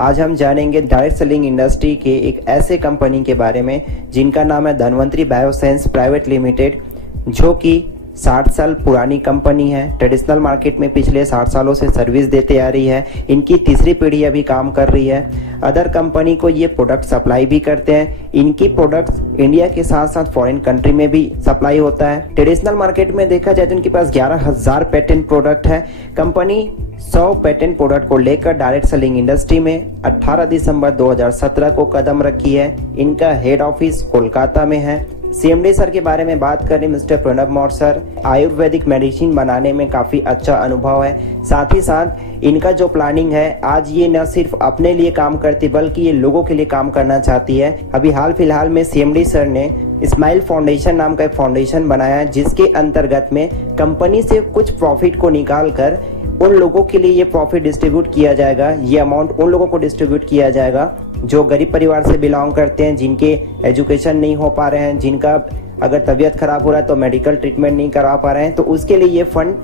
आज हम जानेंगे डायरेक्ट सेलिंग इंडस्ट्री के एक ऐसे कंपनी के बारे में जिनका नाम है धन्वंतरी बायोसाइंस प्राइवेट लिमिटेड, जो कि 60 साल पुरानी कंपनी है। ट्रेडिशनल मार्केट में पिछले 60 सालों से सर्विस देते आ रही है। इनकी तीसरी पीढ़ी अभी काम कर रही है। अदर कंपनी को ये प्रोडक्ट सप्लाई भी करते हैं। इनकी प्रोडक्ट्स इंडिया के साथ साथ फॉरेन कंट्री में भी सप्लाई होता है। ट्रेडिशनल मार्केट में देखा जाए तो इनके पास 11,000 पेटेंट प्रोडक्ट है। कंपनी 100 पेटेंट प्रोडक्ट को लेकर डायरेक्ट सेलिंग इंडस्ट्री में 18 दिसंबर 2017 को कदम रखी है। इनका हेड ऑफिस कोलकाता में है। सीएमडी सर के बारे में बात करें, mister Pranab Maurya sir, Ayurvedic medicine बनाने में काफी अच्छा अनुभव है। साथ ही साथ इनका जो प्लानिंग है, आज ये न सिर्फ अपने लिए काम करती बल्कि ये लोगों के लिए काम करना चाहती है। अभी हाल फिलहाल में सीएमडी सर ने स्माइल फाउंडेशन नाम का एक फाउंडेशन बनाया है, जिसके अंतर्गत में कंपनी से कुछ प्रॉफिट को निकाल कर उन लोगों के लिए ये प्रॉफिट डिस्ट्रीब्यूट किया जाएगा। ये अमाउंट उन लोगों को डिस्ट्रीब्यूट किया जाएगा जो गरीब परिवार से बिलोंग करते हैं, जिनके एजुकेशन नहीं हो पा रहे हैं, जिनका अगर तबीयत खराब हो रहा है तो मेडिकल ट्रीटमेंट नहीं करा पा रहे हैं, तो उसके लिए ये फंड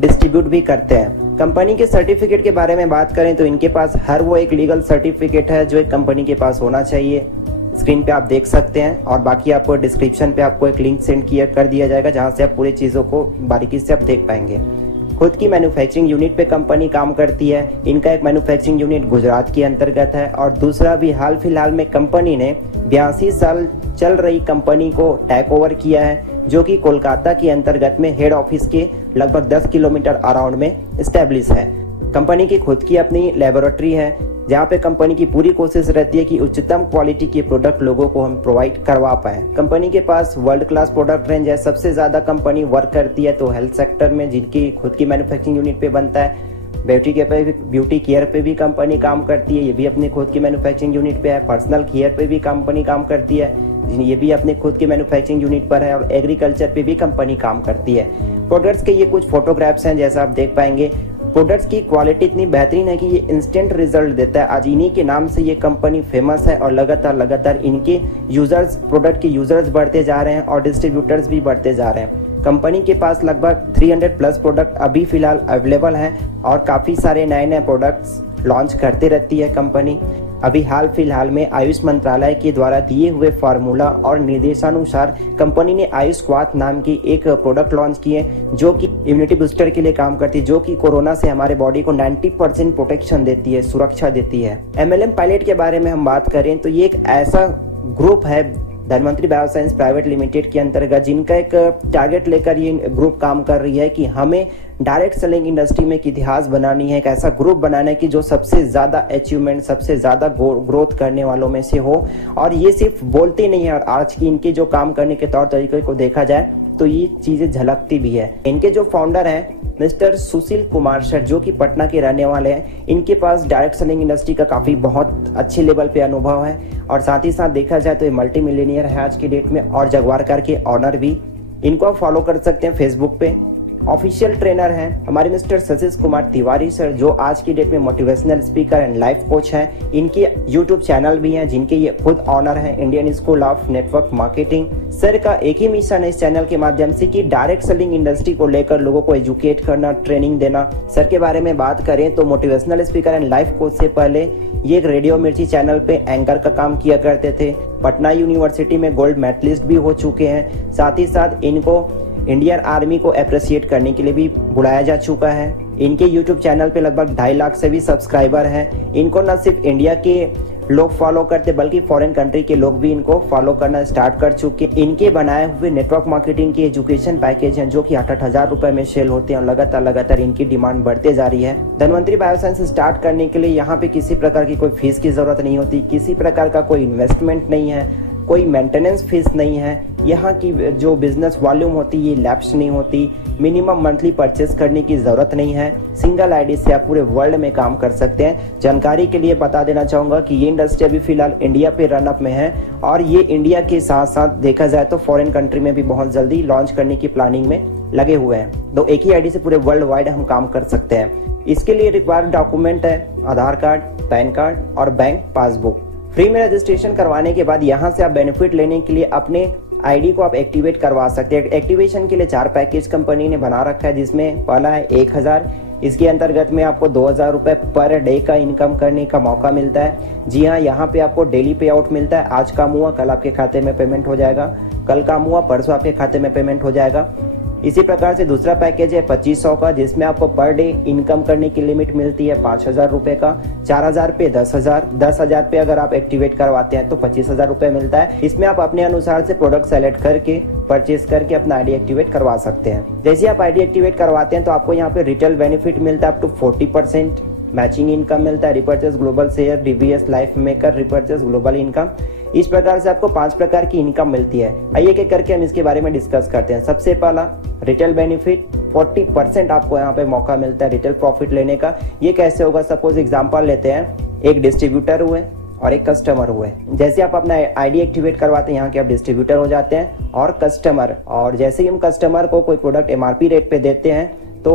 डिस्ट्रीब्यूट भी करते हैं। कंपनी के सर्टिफिकेट के बारे में बात करें तो इनके पास हर वो एक लीगल सर्टिफिकेट है जो एक कंपनी के पास होना चाहिए। स्क्रीन पे आप देख सकते हैं और बाकी आपको डिस्क्रिप्शन पे आपको एक लिंक सेंड कर दिया जाएगा, जहां से आप पूरी चीजों को बारीकी से आप देख पाएंगे। खुद की मैन्युफैक्चरिंग यूनिट पे कंपनी काम करती है। इनका एक मैन्युफैक्चरिंग यूनिट गुजरात के अंतर्गत है और दूसरा भी हाल फिलहाल में कंपनी ने 82 साल चल रही कंपनी को टेक ओवर किया है, जो कि कोलकाता के अंतर्गत में हेड ऑफिस के लगभग 10 किलोमीटर अराउंड में स्टैब्लिश है। कंपनी की खुद की अपनी लेबोरेटरी है, जहाँ पे कंपनी की पूरी कोशिश रहती है कि उच्चतम क्वालिटी के प्रोडक्ट लोगों को हम प्रोवाइड करवा पाए। कंपनी के पास वर्ल्ड क्लास प्रोडक्ट रेंज है। सबसे ज्यादा कंपनी वर्क करती है तो हेल्थ सेक्टर में, जिनकी खुद की मैन्युफैक्चरिंग यूनिट पे बनता है। ब्यूटी केयर पे भी कंपनी काम करती है, ये भी अपनी खुद की मैन्युफैक्चरिंग यूनिट पे है। पर्सनल केयर पे भी कंपनी काम करती है, ये भी अपने खुद की मैन्युफैक्चरिंग यूनिट पर है। और एग्रीकल्चर पे भी कंपनी काम करती है। प्रोडक्ट्स के ये कुछ फोटोग्राफ्स हैं, जैसा आप देख पाएंगे। प्रोडक्ट्स की क्वालिटी इतनी बेहतरीन है कि ये इंस्टेंट रिजल्ट देता है। आज इन्हीं के नाम से ये कंपनी फेमस है और लगातार इनके यूजर्स, प्रोडक्ट के यूजर्स बढ़ते जा रहे हैं और डिस्ट्रीब्यूटर्स भी बढ़ते जा रहे हैं। कंपनी के पास लगभग 300 प्लस प्रोडक्ट अभी फिलहाल अवेलेबल हैं और काफी सारे नए प्रोडक्ट्स लॉन्च करते रहती है कंपनी। अभी हाल फिलहाल में आयुष मंत्रालय के द्वारा दिए हुए फार्मूला और निर्देशानुसार कंपनी ने आयुष क्वाथ नाम की एक प्रोडक्ट लॉन्च किए, जो कि इम्यूनिटी बूस्टर के लिए काम करती है, जो कि कोरोना से हमारे बॉडी को 90% प्रोटेक्शन देती है, सुरक्षा देती है। MLM पायलट के बारे में हम बात करें तो ये एक ऐसा ग्रुप है धन्वंतरी बायोसाइंस प्राइवेट लिमिटेड के अंतर्गत, जिनका एक टारगेट लेकर ये ग्रुप काम कर रही है कि हमें डायरेक्ट सेलिंग इंडस्ट्री में एक इतिहास बनानी है, एक ऐसा ग्रुप बनाना है कि जो सबसे ज्यादा अचीवमेंट, सबसे ज्यादा ग्रोथ करने वालों में से हो। और ये सिर्फ बोलते नहीं है, और आज की इनके जो काम करने के तौर तरीके को देखा जाए तो ये चीजें झलकती भी है। इनके जो फाउंडर हैं मिस्टर सुशील कुमार सर, जो कि पटना के रहने वाले हैं, इनके पास डायरेक्ट सेलिंग इंडस्ट्री का काफी बहुत अच्छे लेवल पे अनुभव है। और साथ ही साथ देखा जाए तो ये मल्टी मिलियनियर है आज की डेट में और जगुआर कार के ऑनर भी। इनको आप फॉलो कर सकते हैं फेसबुक पे। ऑफिशियल ट्रेनर हैं हमारे मिस्टर सतीश कुमार तिवारी सर, जो आज की डेट में motivational speaker and life coach हैं। इनके यूट्यूब चैनल भी हैं, जिनके ये खुद ऑनर हैं, Indian school of network marketing. Sir का एक ही मिशन है इस चैनल के माध्यम से कि डायरेक्ट सेलिंग इंडस्ट्री को लेकर लोगों को एजुकेट करना, ट्रेनिंग देना। सर के बारे में बात करें तो motivational speaker and life coach से पहले ये एक रेडियो मिर्ची चैनल पे एंकर का काम किया करते थे। पटना यूनिवर्सिटी में गोल्ड मेडलिस्ट भी हो चुके हैं। साथ ही साथ इनको इंडियन आर्मी को अप्रिशिएट करने के लिए भी बुलाया जा चुका है। इनके यूट्यूब चैनल पे लगभग 2.5 लाख से भी सब्सक्राइबर हैं। इनको न सिर्फ इंडिया के लोग फॉलो करते बल्कि फॉरेन कंट्री के लोग भी इनको फॉलो करना स्टार्ट कर चुके। इनके बनाए हुए नेटवर्क मार्केटिंग के एजुकेशन पैकेज हैं, जो कि 8,000 रुपए में सेल होते हैं और लगातार इनकी डिमांड बढ़ते जा रही है। धन्वंतरी बायोसाइंस स्टार्ट करने के लिए यहाँ पे किसी प्रकार की कोई फीस की जरूरत नहीं होती, किसी प्रकार का कोई इन्वेस्टमेंट नहीं है, कोई मेंटेनेंस फीस नहीं है। यहाँ की जो बिजनेस वॉल्यूम होती है ये लैप्स नहीं होती। मिनिमम मंथली परचेस करने की जरूरत नहीं है। सिंगल आईडी से आप पूरे वर्ल्ड में काम कर सकते हैं। जानकारी के लिए बता देना चाहूंगा कि ये इंडस्ट्री अभी फिलहाल इंडिया पे रनअप में है और ये इंडिया के साथ साथ देखा जाए तो फॉरेन कंट्री में भी बहुत जल्दी लॉन्च करने की प्लानिंग में लगे हुए हैं। तो एक ही आईडी से पूरे वर्ल्ड वाइड हम काम कर सकते हैं। इसके लिए रिक्वायर्ड डॉक्यूमेंट है आधार कार्ड, पैन कार्ड और बैंक पासबुक। फ्री में रजिस्ट्रेशन करवाने के बाद यहाँ से आप बेनिफिट लेने के लिए अपने आईडी को आप एक्टिवेट करवा सकते हैं। एक्टिवेशन के लिए 4 पैकेज कंपनी ने बना रखा है, जिसमें पहला है 1,000, इसके अंतर्गत में आपको 2000 रुपए पर डे का इनकम करने का मौका मिलता है। जी हाँ, यहाँ पे आपको डेली पे आउट मिलता है। आज काम हुआ कल आपके खाते में पेमेंट हो जाएगा, कल काम हुआ परसों आपके खाते में पेमेंट हो जाएगा। इसी प्रकार से दूसरा पैकेज है 2500 का, जिसमें आपको पर डे इनकम करने की लिमिट मिलती है 5000 रुपए का। 4000 पे 10,000, 10,000 पे अगर आप एक्टिवेट करवाते हैं तो 25,000 रुपए मिलता है। इसमें आप अपने अनुसार से प्रोडक्ट सेलेक्ट करके परचेज करके अपना आईडी एक्टिवेट करवा सकते हैं। जैसे आप आईडी एक्टिवेट करवाते हैं तो आपको यहाँ पे रिटेल बेनिफिट मिलता है अप टू 40%, मैचिंग इनकम मिलता है, repurchase global share, DVS life maker, repurchase global income. इस प्रकार से आपको 5 प्रकार की इनकम मिलती है। आइए एक करके हम इसके बारे में डिस्कस करते हैं। सबसे पहला रिटेल बेनिफिट, 40% आपको यहाँ पे मौका मिलता है रिटेल प्रॉफिट लेने का। ये कैसे होगा? सपोज एग्जांपल लेते हैं, एक डिस्ट्रीब्यूटर हुए और एक कस्टमर हुए। जैसे आप अपना आईडी एक्टिवेट करवाते हैं, यहाँ के आप डिस्ट्रीब्यूटर हो जाते हैं और कस्टमर। और जैसे ही हम कस्टमर को कोई प्रोडक्ट एमआरपी रेट पे देते हैं तो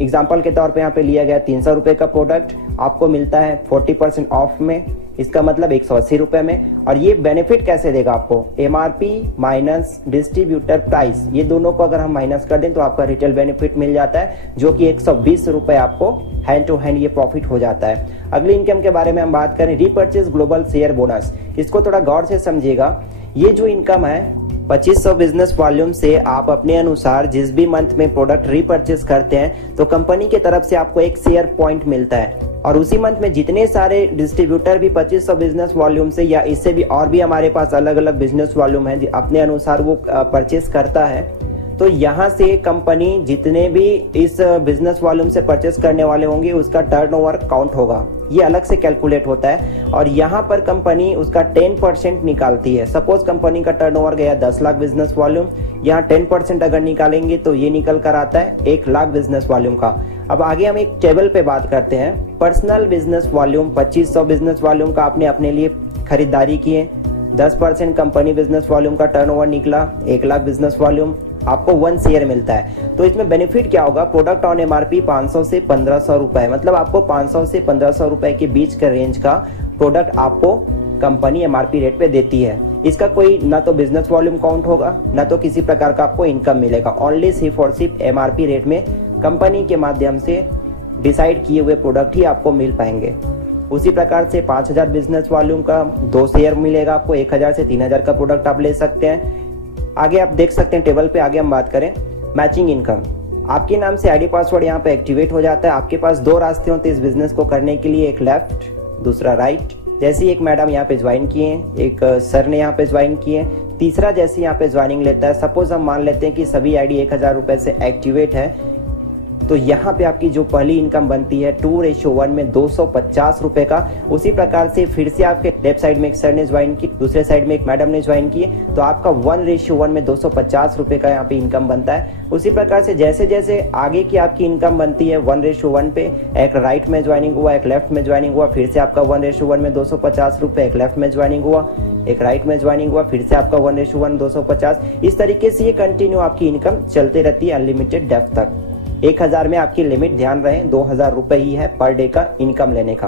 एग्जाम्पल के तौर पे यहाँ पे लिया गया 300 रुपए का प्रोडक्ट आपको मिलता है 40% ऑफ में, इसका मतलब 180 रुपए में। और ये बेनिफिट कैसे देगा आपको? एमआरपी माइनस डिस्ट्रीब्यूटर प्राइस, ये दोनों को अगर हम माइनस कर दें तो आपका रिटेल बेनिफिट मिल जाता है, जो कि 120 रुपए आपको हैंड टू हैंड ये प्रॉफिट हो जाता है। अगली इनकम के बारे में हम बात करें, रीपर्चेज ग्लोबल शेयर बोनस। इसको थोड़ा गौर से समझिएगा। ये जो इनकम है 2500 बिजनेस वॉल्यूम से आप अपने अनुसार जिस भी मंथ में प्रोडक्ट रीपर्चेस करते हैं तो कंपनी की तरफ से आपको एक शेयर पॉइंट मिलता है। और उसी मंथ में जितने सारे डिस्ट्रीब्यूटर भी 2500 बिजनेस वॉल्यूम से या इससे भी और भी हमारे पास अलग अलग बिजनेस वॉल्यूम है अपने अनुसार वो परचेस करता है, तो यहाँ से कंपनी जितने भी इस बिजनेस वॉल्यूम से परचेस करने वाले होंगे उसका टर्नओवर काउंट होगा। ये अलग से कैलकुलेट होता है और यहाँ पर कंपनी उसका 10% निकालती है। सपोज कंपनी का टर्नओवर गया 10 लाख बिजनेस वॉल्यूम, यहाँ 10% अगर निकालेंगे तो ये निकल कर आता है 1 लाख बिजनेस वॉल्यूम का। अब आगे हम एक टेबल पे बात करते हैं। Personal business volume 2500 business volume का आपने अपने लिए खरीदारी किए, 10% कंपनी बिजनेस वॉल्यूम का टर्नओवर निकला 1 लाख बिजनेस वॉल्यूम, आपको 1 शेयर मिलता है। तो इसमें बेनिफिट क्या होगा? प्रोडक्ट ऑन एमआरपी 500 से 1500 रुपए, मतलब आपको 500 से 1500 रुपए के बीच का रेंज का प्रोडक्ट आपको कंपनी एमआरपी रेट पे देती है। इसका कोई ना तो बिजनेस वॉल्यूम काउंट होगा ना तो किसी प्रकार का आपको इनकम मिलेगा। ओनली सिर्फ और सिर्फ एमआरपी रेट में कंपनी के माध्यम से डिसाइड किए हुए प्रोडक्ट ही आपको मिल पाएंगे। उसी प्रकार से 5000 बिजनेस वॉल्यूम का 2 शेयर मिलेगा आपको। 1000 से 3000 का प्रोडक्ट आप ले सकते हैं। आगे आप देख सकते हैं टेबल पे। आगे हम बात करें मैचिंग इनकम। आपके नाम से आईडी पासवर्ड यहाँ पे एक्टिवेट हो जाता है। आपके पास 2 रास्ते होते हैं इस बिजनेस को करने के लिए, एक लेफ्ट दूसरा राइट। जैसे एक मैडम यहाँ पे ज्वाइन किए, एक सर ने यहाँ पे ज्वाइन किए, तीसरा जैसे यहाँ पे ज्वाइनिंग लेता है। सपोज हम मान लेते हैं कि सभी आईडी 1000 रुपए से एक्टिवेट है, तो यहाँ पे आपकी जो पहली इनकम बनती है 2:1 में 250 रुपए का। उसी प्रकार से फिर से आपके लेफ्ट साइड में एक सर ने ज्वाइन की, दूसरे साइड में एक मैडम ने ज्वाइन की, तो आपका 1:1 में 250 रुपए का यहाँ पे इनकम बनता है। उसी प्रकार से जैसे जैसे आगे की आपकी इनकम बनती है 1:1 पे, एक राइट में ज्वाइनिंग हुआ, एक लेफ्ट में ज्वाइनिंग हुआ, फिर से आपका 1:1 में 250 रुपए, एक लेफ्ट में ज्वाइनिंग हुआ, एक राइट में ज्वाइनिंग हुआ, फिर से आपका 1:1 250। इस तरीके से ये कंटिन्यू आपकी इनकम चलते रहती है अनलिमिटेड डेप्थ तक। 1000 में आपकी लिमिट ध्यान रहे 2000 रुपए ही है पर डे का इनकम लेने का।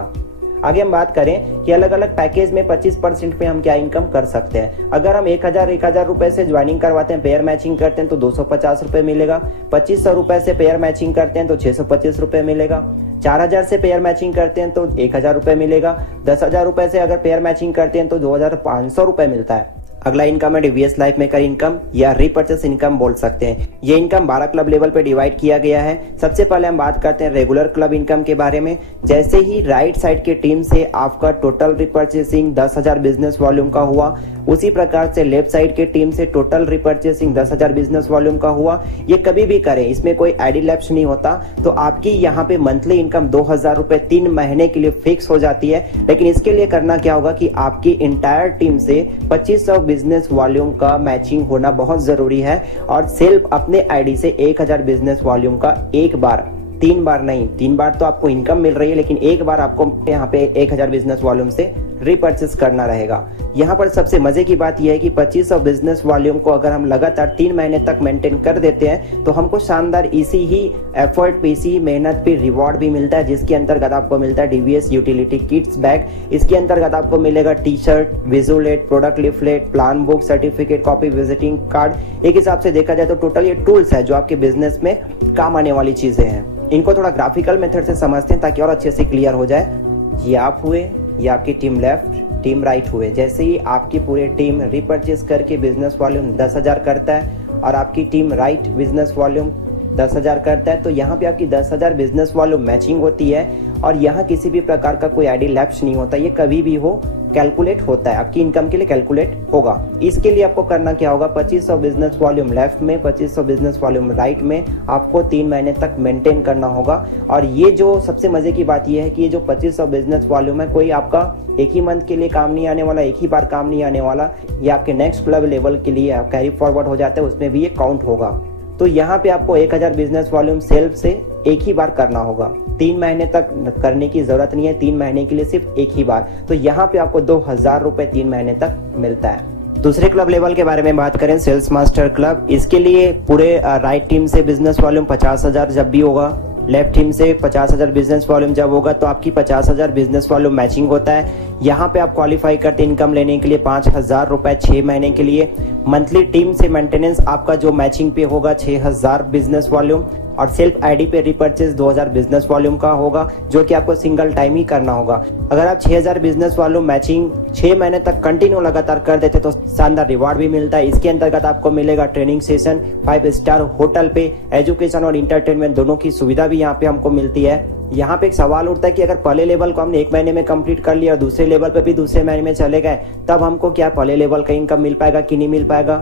आगे हम बात करें कि अलग अलग पैकेज में 25% पे हम क्या इनकम कर सकते हैं। अगर हम 1000 रुपए से ज्वाइनिंग करवाते हैं, पेयर मैचिंग करते हैं तो 250 रुपए मिलेगा। 2500 रुपए से पेयर मैचिंग करते हैं तो 625 रुपए मिलेगा। 4000 से पेयर मैचिंग करते हैं तो 1000 रुपए मिलेगा। 10,000 रुपए से अगर पेयर मैचिंग करते हैं तो 2500 रुपए मिलता है। अगला इनकम है डीवीएस लाइफ मेकर इनकम या रीपर्चेस इनकम बोल सकते हैं। ये इनकम 12 क्लब लेवल पे डिवाइड किया गया है। सबसे पहले हम बात करते हैं रेगुलर क्लब इनकम के बारे में। जैसे ही राइट साइड की टीम से आपका टोटल रिपर्चेसिंग 10,000 बिजनेस वॉल्यूम का हुआ, उसी प्रकार से लेफ्ट साइड की टीम से टोटल रिपर्चेसिंग 10,000 बिजनेस वॉल्यूम का हुआ। ये कभी भी करें, इसमें कोई आईडी लैप्स नहीं होता। तो आपकी यहाँ पे मंथली इनकम 2000 रुपए 3 महीने के लिए फिक्स हो जाती है। लेकिन इसके लिए करना क्या होगा कि आपकी इंटायर टीम से 2500 बिजनेस वॉल्यूम का मैचिंग होना बहुत जरूरी है और सेल्फ अपने आईडी से 1000 बिजनेस वॉल्यूम का एक बार, 3 बार नहीं, 3 बार तो आपको इनकम मिल रही है लेकिन एक बार आपको यहाँ पे 1000 बिजनेस वॉल्यूम से रीपर्चेस करना रहेगा। यहाँ पर सबसे मजे की बात यह है कि 2500 बिजनेस वॉल्यूम को अगर हम लगातार 3 महीने तक मेंटेन कर देते हैं तो हमको शानदार इसी ही एफर्ट पे, इसी मेहनत पे रिवॉर्ड भी मिलता है, जिसके अंतर्गत आपको मिलता है डीवीएस यूटिलिटी किट्स बैग। इसके अंतर्गत आपको मिलेगा टी शर्ट, विजुअलेट, product leaflet, plan book, certificate copy, visiting card. एक हिसाब से देखा जाए तो टोटल ये टूल्स है जो आपके बिजनेस में काम आने वाली चीजें हैं। इनको थोड़ा ग्राफिकल मेथड से समझते हैं ताकि और अच्छे से क्लियर हो जाए। ये आप हुए, ये आपकी टीम लेफ्ट, टीम राइट हुए। जैसे ही आपकी पूरी टीम रिपर्चेस करके बिजनेस वॉल्यूम 10,000 करता है और आपकी टीम राइट बिजनेस वॉल्यूम 10,000 करता है, तो यहाँ पे आपकी 10,000 बिजनेस वॉल्यूम मैचिंग होती है और यहाँ किसी भी प्रकार का कोई आईडी लैप्स नहीं होता। ये कभी भी हो कैलकुलेट होता है, आपकी इनकम के लिए कैलकुलेट होगा। इसके लिए आपको करना क्या होगा, 2500 बिजनेस वॉल्यूम लेफ्ट में, 2500 बिजनेस वॉल्यूम राइट में आपको 3 महीने तक मेंटेन करना होगा। और ये जो सबसे मजे की बात ये है कि ये जो 2500 बिजनेस वॉल्यूम है, कोई आपका एक ही मंथ के लिए काम नहीं आने वाला, एक ही बार काम नहीं आने वाला। ये आपके नेक्स्ट क्लब लेवल के लिए कैरी फॉरवर्ड हो जाता है, उसमें भी ये काउंट होगा। तो यहाँ पे आपको 1000 बिजनेस वॉल्यूम सेल्फ से एक ही बार करना होगा, 3 महीने तक करने की जरूरत नहीं है, 3 महीने के लिए सिर्फ एक ही बार। तो यहाँ पे आपको 2000 रुपए 3 महीने तक मिलता है। दूसरे क्लब लेवल के बारे में बात करें, सेल्स मास्टर क्लब, इसके लिए पूरे राइट टीम से बिजनेस वॉल्यूम 50,000 जब भी होगा, लेफ्ट टीम से 50,000 बिजनेस वॉल्यूम जब होगा, तो आपकी 50,000 बिजनेस वॉल्यूम मैचिंग होता है। यहाँ पे आप क्वालिफाई करते इनकम लेने के लिए 5,000 रुपए 6 महीने के लिए। मंथली टीम से मेंटेनेंस आपका जो मैचिंग पे होगा 6,000 बिजनेस वॉल्यूम, और सेल्फ आईडी पे रिपर्चेस 2000 बिजनेस वॉल्यूम का होगा, जो कि आपको सिंगल टाइम ही करना होगा। अगर आप 6000 बिजनेस वॉल्यूम मैचिंग 6 महीने तक कंटिन्यू लगातार कर देते तो शानदार रिवार्ड भी मिलता है। इसके अंतर्गत आपको मिलेगा ट्रेनिंग सेशन, 5 स्टार होटल पे, एजुकेशन और इंटरटेनमेंट दोनों की सुविधा भी यहाँ पे हमको मिलती है। यहाँ पे एक सवाल उठता है कि अगर पहले लेवल को हमने 1 महीने में कंप्लीट कर लिया और दूसरे लेवल पे भी दूसरे महीने में चले गए, तब हमको क्या पहले लेवल का इनकम मिल पाएगा कि नहीं मिल पाएगा,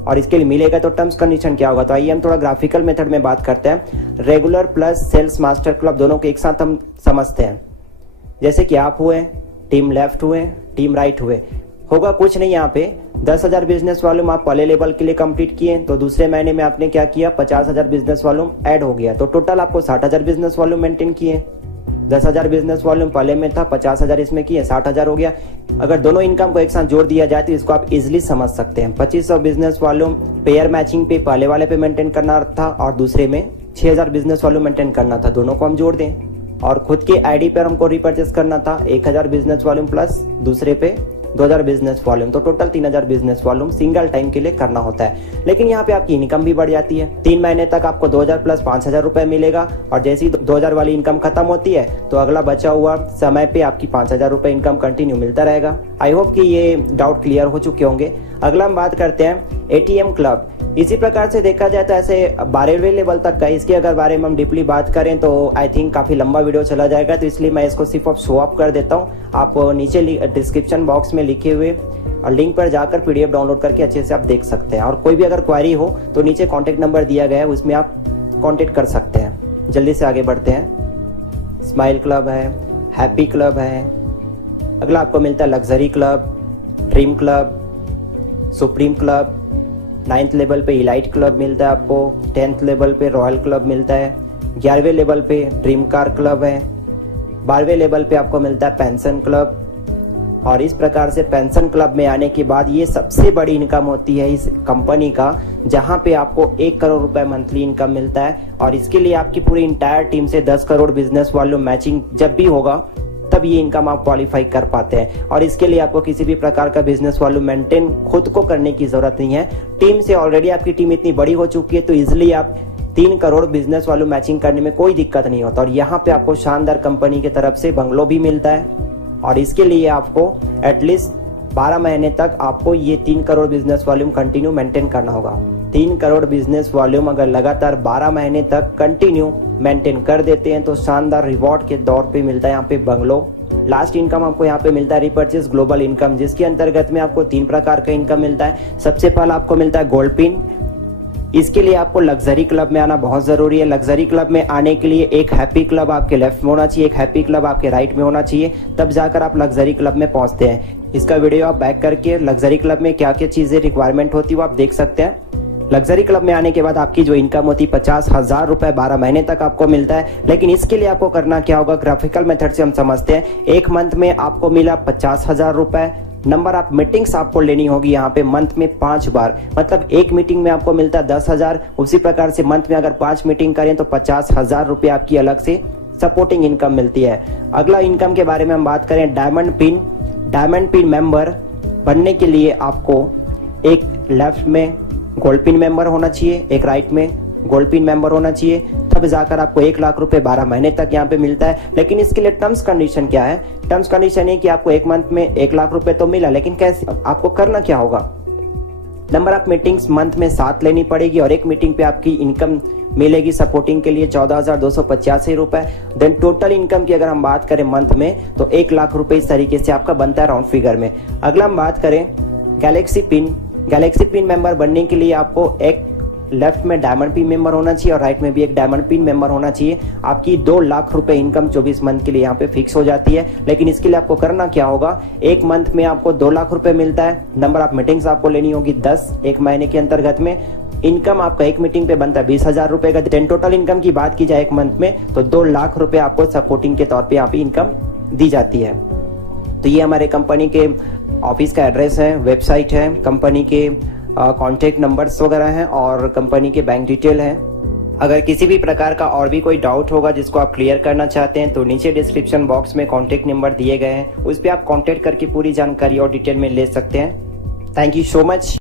और इसके लिए मिलेगा तो टर्म्स कंडीशन क्या होगा। तो आइए हम थोड़ा ग्राफिकल मेथड में बात करते हैं। Regular plus sales master club दोनों को एक साथ हम समझते हैं। जैसे कि आप हुए, टीम लेफ्ट हुए, टीम राइट हुए, होगा कुछ नहीं। यहाँ पे 10,000 बिजनेस वॉल्यूम आप पहले लेवल के लिए कंप्लीट किए, तो दूसरे महीने में आपने क्या किया, 50,000 बिजनेस वॉल्यूम ऐड हो गया, तो टोटल आपको 60,000 बिजनेस वॉल्यूम मेंटेन किए। 10,000 बिजनेस वॉल्यूम पहले में था, 50,000 इसमें किए, 60,000 हो गया। अगर दोनों इनकम को एक साथ जोड़ दिया जाए तो इसको आप इजिली समझ सकते हैं। 2500 बिजनेस वॉल्यूम पेयर मैचिंग पे पहले वाले पे मेंटेन करना था और दूसरे में 6000 बिजनेस वॉल्यूम मेंटेन करना था, दोनों को हम जोड़ दें। और खुद के आईडी पर हमको रिपर्चेस करना था 1000 बिजनेस वॉल्यूम प्लस दूसरे पे 2000 बिजनेस वॉल्यूम, तो total 3000 business volume single time के लिए करना होता है। लेकिन यहाँ पे आपकी इनकम भी बढ़ जाती है। 3 महीने तक आपको 2000 प्लस 5000 रुपए मिलेगा, और जैसे ही 2000 वाली इनकम खत्म होती है तो अगला बचा हुआ समय पे आपकी 5000 रुपए इनकम कंटिन्यू मिलता रहेगा। आई होप कि ये डाउट क्लियर हो चुके होंगे। अगला हम बात करते हैं एटीएम क्लब। इसी प्रकार से देखा जाए तो ऐसे 12वें लेवल तक का, इसके अगर बारे में हम डीपली बात करें तो आई थिंक काफी लंबा वीडियो चला जाएगा, तो इसलिए मैं इसको सिर्फ शो अप कर देता हूँ। आप नीचे डिस्क्रिप्शन बॉक्स में लिखे हुए लिंक पर जाकर पीडीएफ डाउनलोड करके अच्छे से आप देख सकते हैं। और कोई भी अगर क्वेरी हो तो नीचे कॉन्टेक्ट नंबर दिया गया है, उसमें आप कॉन्टेक्ट कर सकते हैं। जल्दी से आगे बढ़ते हैं। स्माइल क्लब है, हैप्पी क्लब है। अगला आपको मिलता है luxury club, dream club, supreme club. 9th level पे इलाइट क्लब मिलता है आपको, 10th लेवल पे रॉयल क्लब मिलता है, 11वें लेवल पे ड्रीम कार क्लब है, 12वें लेवल पे आपको मिलता है पेंशन क्लब। और इस प्रकार से पेंशन क्लब में आने के बाद ये सबसे बड़ी इनकम होती है इस कंपनी का, जहां पे आपको 1 करोड़ रुपए मंथली इनकम मिलता है। और इसके लिए आपकी पूरी इंटायर टीम से 10 करोड़ बिजनेस वॉल्यूम मैचिंग जब भी होगा तब ये इनकम आप क्वालिफाई कर पाते हैं। और इसके लिए आपको किसी भी प्रकार का बिजनेस वॉल्यूम मेंटेन खुद को करने की जरूरत नहीं है। टीम से ऑलरेडी आपकी टीम इतनी बड़ी हो चुकी है, तो इजिली आप 3 करोड़ बिजनेस वॉल्यूम मैचिंग करने में कोई दिक्कत नहीं होता। और यहाँ पे आपको शानदार कंपनी की तरफ से बंगलो भी मिलता है, और इसके लिए आपको एटलीस्ट 12 महीने तक आपको ये 3 crore business volume continue maintain करना होगा। 3 करोड़ बिजनेस वॉल्यूम अगर लगातार 12 महीने तक कंटिन्यू मेंटेन कर देते हैं तो शानदार रिवॉर्ड के दौर पे मिलता है यहाँ पे बंगलो। लास्ट इनकम आपको यहाँ पे मिलता है रिपर्चेस ग्लोबल इनकम, जिसके अंतर्गत में आपको 3 प्रकार का इनकम मिलता है। सबसे पहला आपको मिलता है गोल्ड पिन। इसके लिए आपको लग्जरी क्लब में आना बहुत जरूरी है। लग्जरी क्लब में आने के लिए एक हैप्पी क्लब आपके लेफ्ट में होना चाहिए, एक हैप्पी क्लब आपके राइट में होना चाहिए, तब जाकर आप लग्जरी क्लब में पहुंचते हैं। इसका वीडियो आप बैक करके लग्जरी क्लब में क्या क्या चीजें रिक्वायरमेंट होती है वो आप देख सकते हैं। लग्जरी क्लब में आने के बाद आपकी जो इनकम होती है 50,000 रुपए 12 महीने तक आपको मिलता है। लेकिन इसके लिए आपको करना क्या होगा, ग्राफिकल मेथड से हम समझते हैं। एक मंथ में आपको मिला 50,000 रुपए। नंबर ऑफ मीटिंग्स आपको लेनी होगी यहाँ पे मंथ में 5 बार, मतलब एक मीटिंग में आपको मिलता है 10,000। उसी प्रकार से मंथ में अगर 5 मीटिंग करें तो 50,000 रुपए आपकी अलग से सपोर्टिंग इनकम मिलती है। अगला इनकम के बारे में हम बात करें diamond pin. Diamond pin member बनने के लिए आपको एक लेफ्ट में गोल्ड पिन मेंबर होना चाहिए, एक राइट में गोल्ड पिन मेंबर होना चाहिए, तब तब जाकर आपको 1 लाख रुपए 12 महीने तक यहाँ पे मिलता है। लेकिन इसके लिए टर्म्स कंडीशन क्या है? टर्म्स कंडीशन ये कि आपको 1 मंथ में 1 लाख रुपए तो मिला, लेकिन कैसे? आपको करना क्या होगा? नंबर ऑफ मीटिंग्स मंथ में 7 लेनी पड़ेगी और एक मीटिंग पे आपकी इनकम मिलेगी सपोर्टिंग के लिए 14,285 रुपए। देन टोटल इनकम की अगर हम बात करें मंथ में तो 1 लाख रुपए इस तरीके से आपका बनता है राउंड फिगर में। अगला हम बात करें गैलेक्सी पिन मेंबर बनने के लिए आपको एक लेफ्ट में डायमंड पिन मेंबर होना चाहिए और राइट में भी एक डायमंड पिन मेंबर होना चाहिए। आपकी 2 लाख रुपए इनकम 24 मंथ के लिए यहाँ पे फिक्स हो जाती है। लेकिन इसके लिए आपको करना क्या होगा? एक मंथ में आपको 2 लाख रुपए मिलता है। नंबर ऑफ मीटिंग्स आपको लेनी होगी 10 एक महीने के अंतर्गत में। इनकम आपका एक मीटिंग पे बनता है 20,000 रुपए का। देन टोटल इनकम की बात की जाए एक मंथ में तो 2 लाख रुपए आपको सपोर्टिंग के तौर पे यहाँ पे इनकम दी जाती है। तो ये हमारे कंपनी के ऑफिस का एड्रेस है, वेबसाइट है, कंपनी के कॉन्टेक्ट नंबर्स वगैरह हैं और कंपनी के बैंक डिटेल है। अगर किसी भी प्रकार का और भी कोई डाउट होगा जिसको आप क्लियर करना चाहते हैं तो नीचे डिस्क्रिप्शन बॉक्स में कॉन्टेक्ट नंबर दिए गए हैं, उस पर आप कॉन्टेक्ट करके पूरी जानकारी और डिटेल में ले सकते हैं। Thank you so much.